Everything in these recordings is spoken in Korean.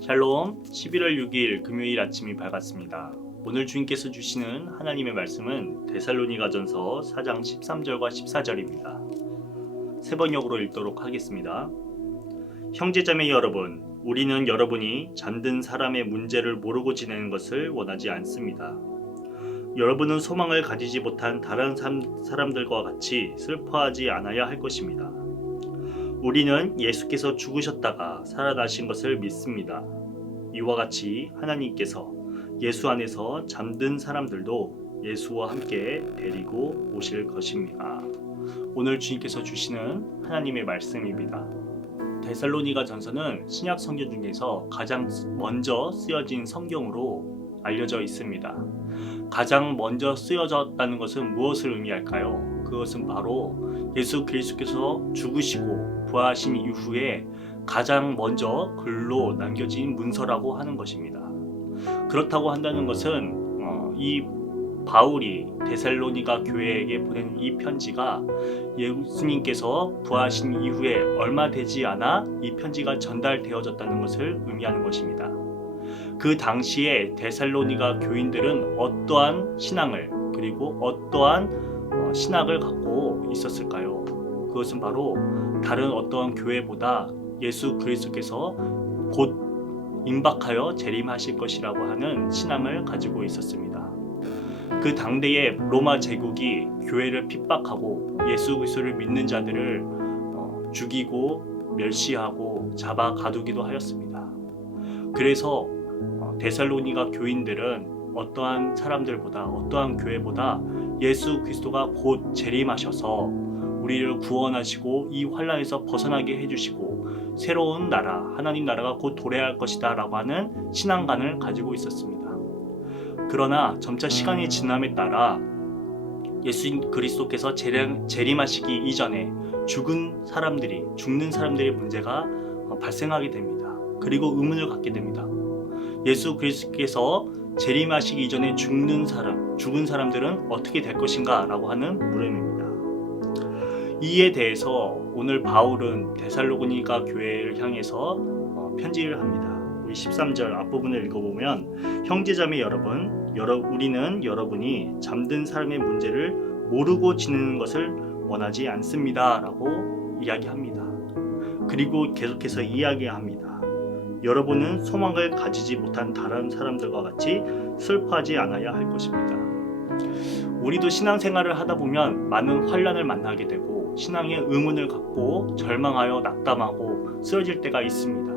샬롬, 11월 6일 금요일 아침이 밝았습니다. 오늘 주님께서 주시는 하나님의 말씀은 데살로니가전서 4장 13절과 14절입니다. 세 번역으로 읽도록 하겠습니다. 형제자매 여러분, 우리는 여러분이 잠든 사람의 문제를 모르고 지내는 것을 원하지 않습니다. 여러분은 소망을 가지지 못한 다른 사람들과 같이 슬퍼하지 않아야 할 것입니다. 우리는 예수께서 죽으셨다가 살아나신 것을 믿습니다. 이와 같이 하나님께서 예수 안에서 잠든 사람들도 예수와 함께 데리고 오실 것입니다. 오늘 주님께서 주시는 하나님의 말씀입니다. 데살로니가 전서는 신약 성경 중에서 가장 먼저 쓰여진 성경으로 알려져 있습니다. 가장 먼저 쓰여졌다는 것은 무엇을 의미할까요? 그것은 바로 예수 그리스도께서 죽으시고 부활하신 이후에 가장 먼저 글로 남겨진 문서라고 하는 것입니다. 그렇다고 한다는 것은 이 바울이 데살로니가 교회에게 보낸 이 편지가 예수님께서 부활하신 이후에 얼마 되지 않아 이 편지가 전달되어졌다는 것을 의미하는 것입니다. 그 당시에 데살로니가 교인들은 어떠한 신앙을 그리고 어떠한 신학을 갖고 있었을까요? 그것은 바로 다른 어떠한 교회보다 예수 그리스도께서 곧 임박하여 재림하실 것이라고 하는 신앙을 가지고 있었습니다. 그 당대에 로마 제국이 교회를 핍박하고 예수 그리스도를 믿는 자들을 죽이고 멸시하고 잡아 가두기도 하였습니다. 그래서 데살로니가 교인들은 어떠한 사람들보다 어떠한 교회보다 예수 그리스도가 곧 재림하셔서 우리를 구원하시고 이 환난에서 벗어나게 해주시고 새로운 나라, 하나님 나라가 곧 도래할 것이다 라고 하는 신앙관을 가지고 있었습니다. 그러나 점차 시간이 지남에 따라 예수 그리스도께서 재림하시기 이전에 죽는 사람들의 문제가 발생하게 됩니다. 그리고 의문을 갖게 됩니다. 예수 그리스도께서 재림하시기 이전에 죽은 사람들은 어떻게 될 것인가 라고 하는 물음입니다. 이에 대해서 오늘 바울은 데살로니가 교회를 향해서 편지를 합니다. 우리 13절 앞부분을 읽어보면 형제자매 여러분, 우리는 여러분이 잠든 사람의 문제를 모르고 지내는 것을 원하지 않습니다 라고 이야기합니다. 그리고 계속해서 이야기합니다. 여러분은 소망을 가지지 못한 다른 사람들과 같이 슬퍼하지 않아야 할 것입니다. 우리도 신앙생활을 하다 보면 많은 환난을 만나게 되고 신앙의 의문을 갖고 절망하여 낙담하고 쓰러질 때가 있습니다.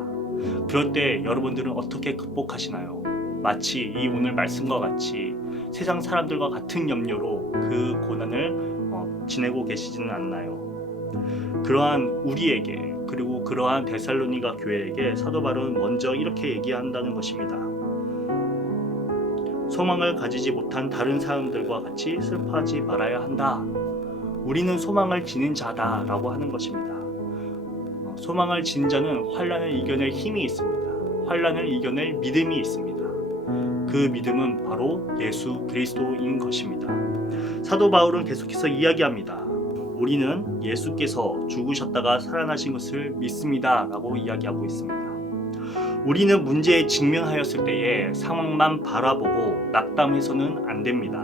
그럴 때 여러분들은 어떻게 극복하시나요? 마치 이 오늘 말씀과 같이 세상 사람들과 같은 염려로 그 고난을 지내고 계시지는 않나요? 그러한 우리에게 그리고 그러한 데살로니가 교회에게 사도 바울은 먼저 이렇게 얘기한다는 것입니다. 소망을 가지지 못한 다른 사람들과 같이 슬퍼하지 말아야 한다. 우리는 소망을 지닌 자다 라고 하는 것입니다. 소망을 지닌 자는 환난을 이겨낼 힘이 있습니다. 환난을 이겨낼 믿음이 있습니다. 그 믿음은 바로 예수 그리스도인 것입니다. 사도 바울은 계속해서 이야기합니다. 우리는 예수께서 죽으셨다가 살아나신 것을 믿습니다 라고 이야기하고 있습니다. 우리는 문제에 직면하였을 때에 상황만 바라보고 낙담해서는 안 됩니다.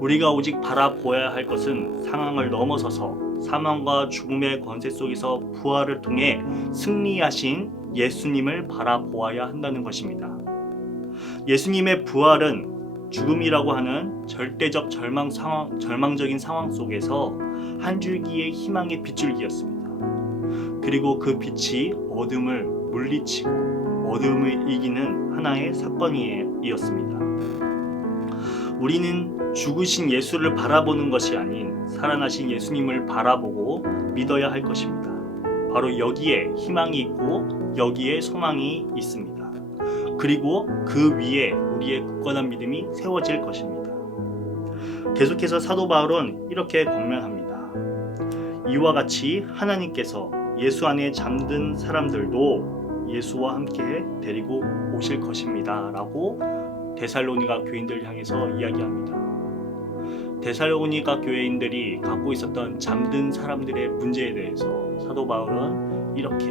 우리가 오직 바라보아야 할 것은 상황을 넘어서서 사망과 죽음의 권세 속에서 부활을 통해 승리하신 예수님을 바라보아야 한다는 것입니다. 예수님의 부활은 죽음이라고 하는 절대적 절망적인 상황 속에서 한 줄기의 희망의 빗줄기였습니다. 그리고 그 빛이 어둠을 물리치고 어둠을 이기는 하나의 사건이었습니다. 우리는 죽으신 예수를 바라보는 것이 아닌 살아나신 예수님을 바라보고 믿어야 할 것입니다. 바로 여기에 희망이 있고 여기에 소망이 있습니다. 그리고 그 위에 우리의 굳건한 믿음이 세워질 것입니다. 계속해서 사도 바울은 이렇게 권면합니다. 이와 같이 하나님께서 예수 안에 잠든 사람들도 예수와 함께 데리고 오실 것입니다 라고 데살로니가 교인들을 향해서 이야기합니다. 데살로니가 교회인들이 갖고 있었던 잠든 사람들의 문제에 대해서 사도 바울은 이렇게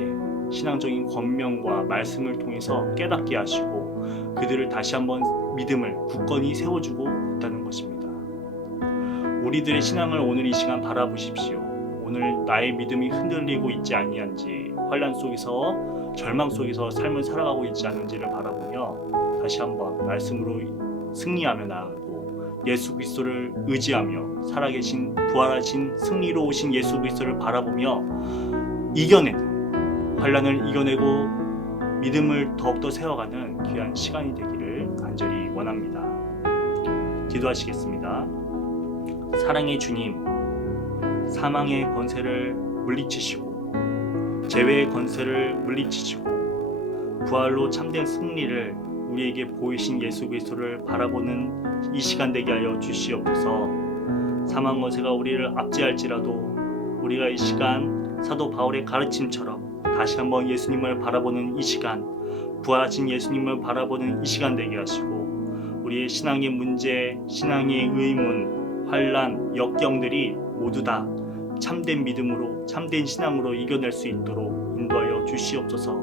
신앙적인 권면과 말씀을 통해서 깨닫게 하시고 그들을 다시 한번 믿음을 굳건히 세워주고 있다는 것입니다. 우리들의 신앙을 오늘 이 시간 바라보십시오. 오늘 나의 믿음이 흔들리고 있지 아니한지, 환난 속에서 절망 속에서 삶을 살아가고 있지 않은지를 바라보며 다시 한번 말씀으로 승리하며 나아가고 예수 그리스도를 의지하며 살아계신 부활하신 승리로 오신 예수 그리스도를 바라보며 이겨내는, 환난을 이겨내고 믿음을 더욱더 세워가는 귀한 시간이 되기를 간절히 원합니다. 기도하시겠습니다. 사랑의 주님, 사망의 권세를 물리치시고 죄의 권세를 물리치시고 부활로 참된 승리를 우리에게 보이신 예수 그리스도를 바라보는 이 시간 되게 하여 주시옵소서. 사망 권세가 우리를 압제할지라도 우리가 이 시간 사도 바울의 가르침처럼 다시 한번 예수님을 바라보는 이 시간, 부활하신 예수님을 바라보는 이 시간 되게 하시고 우리의 신앙의 문제, 신앙의 의문, 환난, 역경들이 모두 다 참된 믿음으로, 참된 신앙으로 이겨낼 수 있도록 인도하여 주시옵소서.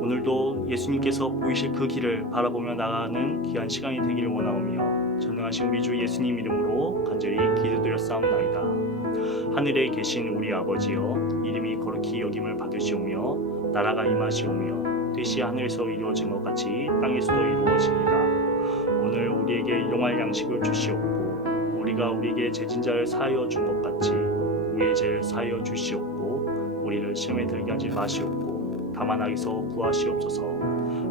오늘도 예수님께서 보이실 그 길을 바라보며 나가는 귀한 시간이 되기를 원하오며 전능하신 우리 주 예수님 이름으로 간절히 기도드렸사옵나이다. 하늘에 계신 우리 아버지여, 이름이 거룩히 여김을 받으시오며 나라가 임하시오며 뜻이 하늘에서 이루어진 것 같이 땅에서도 이루어지리라. 오늘 우리에게 일용할 양식을 주시옵고 우리가 우리에게 죄진 자를 사하여 준 것 같이 우리의 죄를 사하여 주시옵고 우리를 시험에 들게 하지 마시옵고 다만 악에서 구하시옵소서.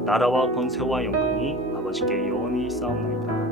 나라와 권세와 영광이 아버지께 영원히 있사옵나이다.